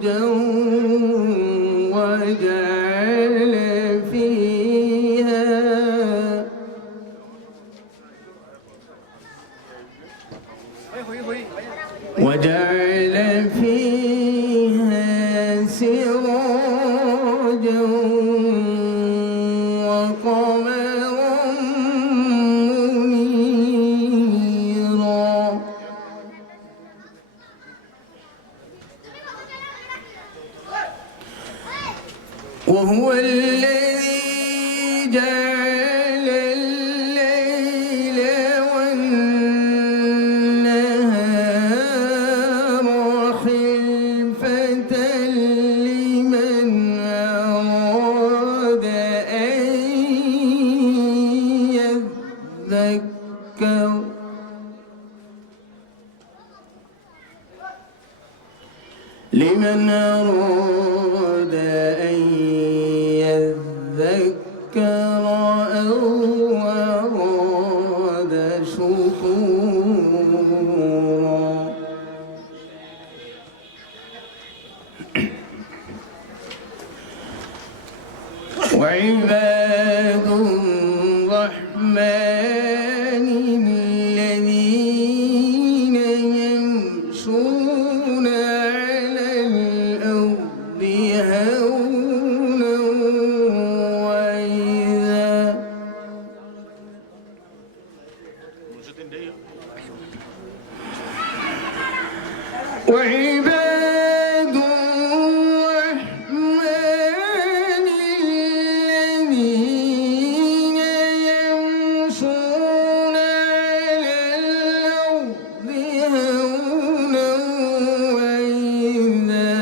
سروجا وجعل فيها سراجا وقمرا منيرا وهو الذي جعل الليل والنهار خلفة لمن أراد أن يذكر أو أراد شكورا وعباد الرحمن الذين يمشون على الأرض هونا وعباد الرحمن الذين يمشون على الأرض هونا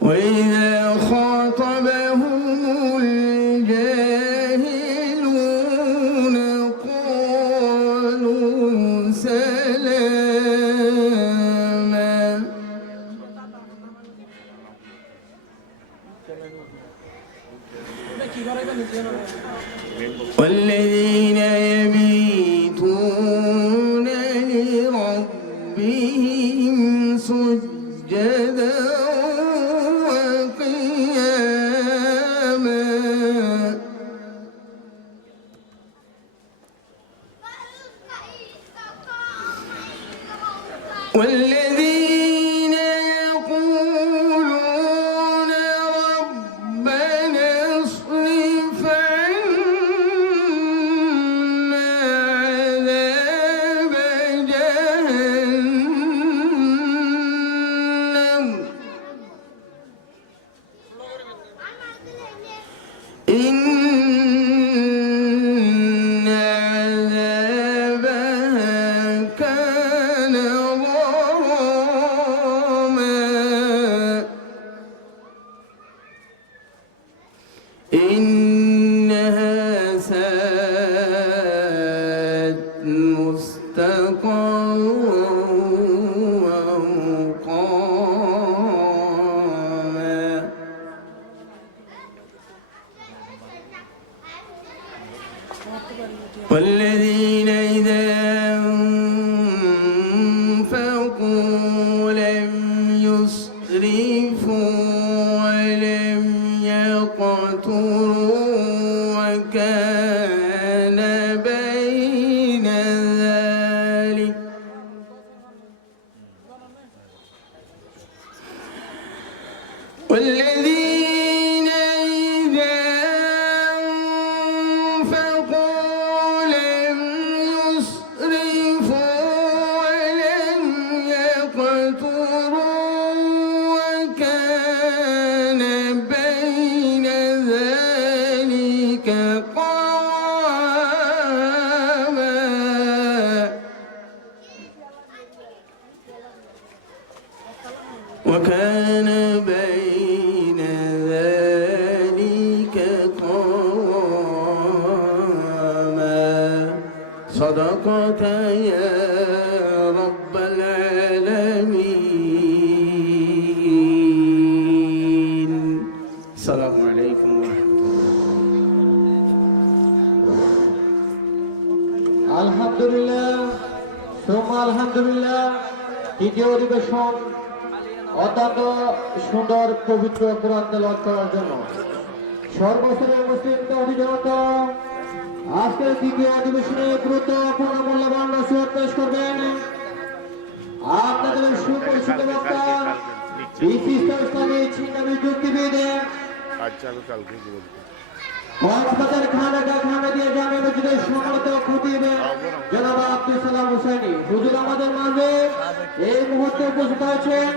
وإذا خاطبهم الجاهلون قالوا سلاما والذين يبيتون لربهم سجدا وقياما والذين يقولون ربنا اصرف عنا عذاب جهنم إن عذابها كان إنها ساءت مستقرا ومقاما والذين إذا أنفقوا لم يسرفوا ولم يقتروا وكان بين ذلك والذين إذا أنفقوا لم يسرفوا ولم يقتروا وكان بين ذلك قواما صدقت يا رب العالمين. السلام عليكم ورحمة الله. الحمد لله আলহামদুলিল্লাহ দ্বিতীয় অধিবেশন অত্যন্ত সুন্দর পবিত্র কোরআন তেলাওয়াত করার জন্য সর্বস্তরের মুসলিম অভিজাত আজকের দ্বিতীয় অধিবেশনে গুরুত্বপূর্ণ মূল্যবান নসিহত পেশ করবেন আপনাদের সুপরিচিত বক্তা বিশিষ্ট ইসলামী চিন্তাবিদ যুক্তিবিদ কক্সবাজার খানাকা খামেদিয়া জামে মসজিদের সম্মানিত খতিব জনাব আব্দুল সালাম হুসাইনি হুজুর আমাদের মাঝে এই মুহূর্তে উপস্থিত হয়েছেন।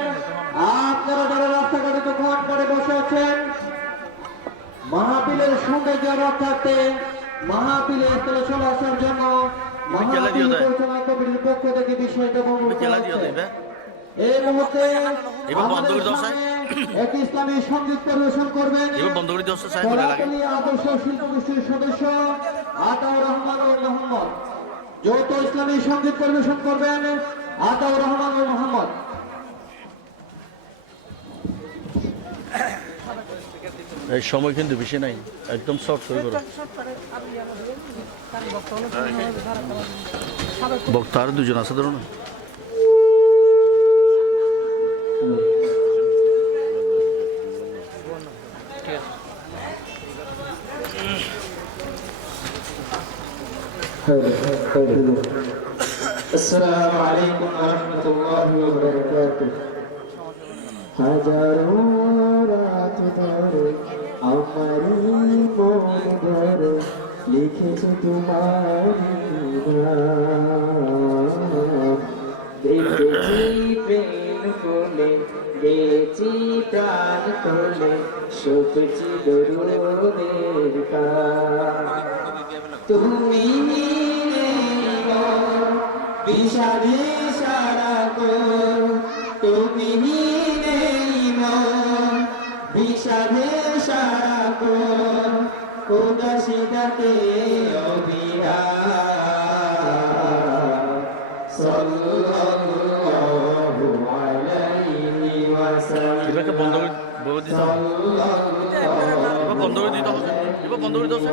আপনারা যারা রাস্তাঘাটে দোকান করে বসে আছেন মাহফিলের সৌন্দর্য রক্ষার্থে মাহফিলে চলাচল আসার জন্য মাহফিল পরিচালনা কমিটির পক্ষ থেকে বিষয়টা এই মুহূর্তে একটি ইসলামী সঙ্গীত পরিবেশন করবেন আদর্শ শিল্প গোষ্ঠীর সদস্য আতাউর রহমান ও মোহাম্মদ। যৌথ ইসলামী সঙ্গীত পরিবেশন করবেন আতাউর রহমান ও মোহাম্মদ। এই সময় কিন্তু বেশি নাই, একদম শর্ট করে করো। বক্তা আর দুজন আছে ধরো না। আসসালামু আলাইকুম ওয়া রাহমাতুল্লাহি ওয়া বারাকাতুহু। হাজারো রাত ধরে আমারি মন ধরে লিখেছে তোমারি নাম। দেখেছি প্রেম কোলে গেছি প্রাণ কোলে সপেছি দরুদের গান। তুমি বিষাদে সারা কর তুমি নেই মন বিষাদে সারা কর উদাসী ডাকে অবিরাম। সাল্লাল্লাহু আলাইহি ওয়াসাল্লাম। এটাকে বন্ধ করে দিতে হবে, এবার বন্ধ করে দিতে হবে, এবার বন্ধ করে দিতে হবে,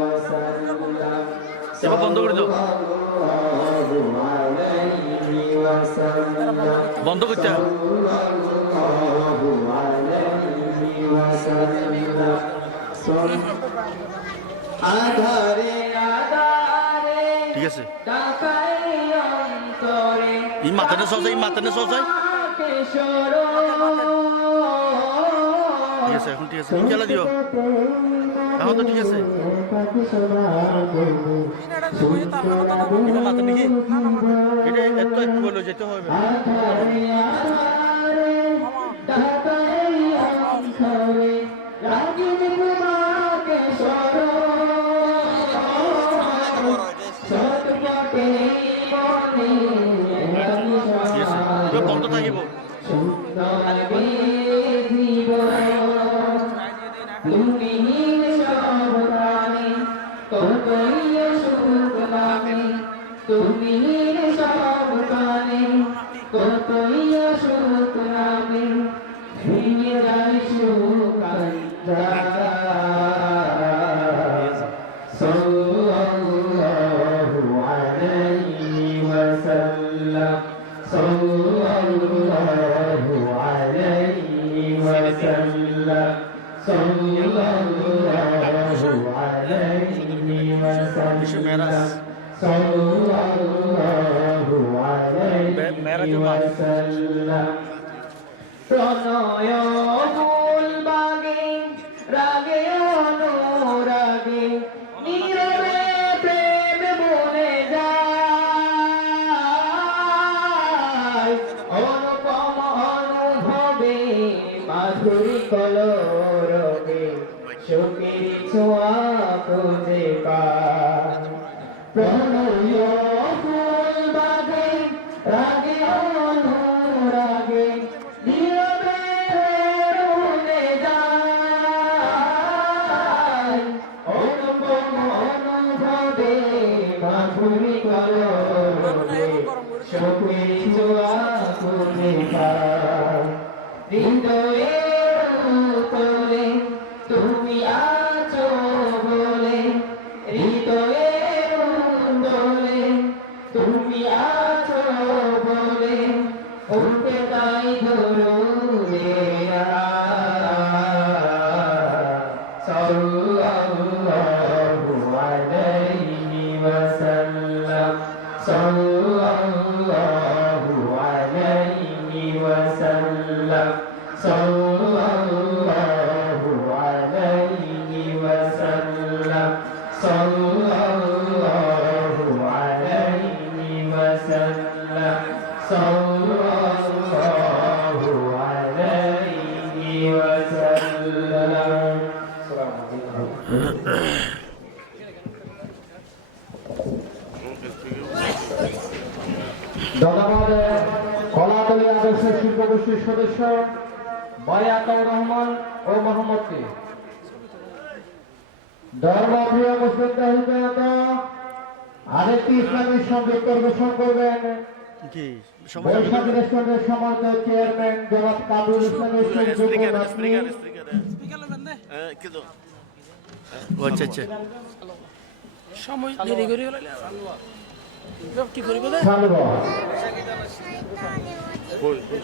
এবার বন্ধ করে দাও, বন্ধ করতে হবে। ঠিক আছে, এই মাথাটা সজাই, মাথাটা সজাই। ঠিক আছে, এখন ঠিক আছে, খেলা দিও এখন তো ঠিক আছে। মাথা নাকি এটা এত একটু বলে যেতে হবে। বন্ধ থাকিব তুমি সব কানে কতই সুখ নামে ভেঙে যায় সুখাই সাল্লাল্লাহু আলাইহি ওয়াসাল্লাম। সাল্লাল্লাহু আলাইহি ওয়াসাল্লাম। সাল্লাল্লাহু আলাইহি ওয়াসাল্লাম। সাল্লাল্লাহু আলাইহি ওয়াসাল্লাম। প্রণয় ফুল বাগে রাগে অনুরাগে নীরবে প্রেম বলে যায়। অনুপম অনুভবে মাধুরী কলরবে সুখের ছোঁয়া খুঁজে পায়। প্রণয় ফুল বাগে রাগে অনুরাগে নীরবে বলে যায়। অনুপম অনুভবে মাধুরী কলরবে সুখের ছোঁয়া খুঁজে পায়। হৃদয়ের উতলে তুমি আছো বলে হৃদয়ের উতলে তুমি আছো উঠতে তাই দরুদে সাল্লাল্লাহু আলাইহি ওয়াসাল্লাম সাল্লাল্লাহু আলাইহি ওয়াসাল্লাম সাল্লাল্লাহু আলাইহি ওয়াসাল্লাম সাল্লাল্লাহু আলাইহি ওয়াসাল্লাম সাল্লাল্লাহু আলাইহি ওয়াসাল্লাম। ধন্যবাদ কলাতলী আদর্শ শিল্প গোষ্ঠীর সদস্য বায়াতুর রহমান ও মোহাম্মদকে। ধর্মপ্রিয় মুসলিম দাহিদাত আরেকটি ইসলামী সংগীত পরিবেশন করবেন কি বৈশাখী রেস্টুরেন্টের সম্মানিত চেয়ারম্যান জনাব কাবুল ইসলামের আচ্ছা আচ্ছা সময় দেরি করে গেলে কি করিব দে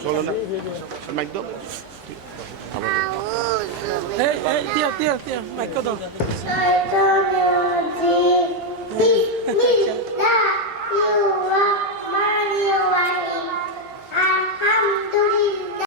চলো না মাইক দাও এই তিয়া মাইক দাও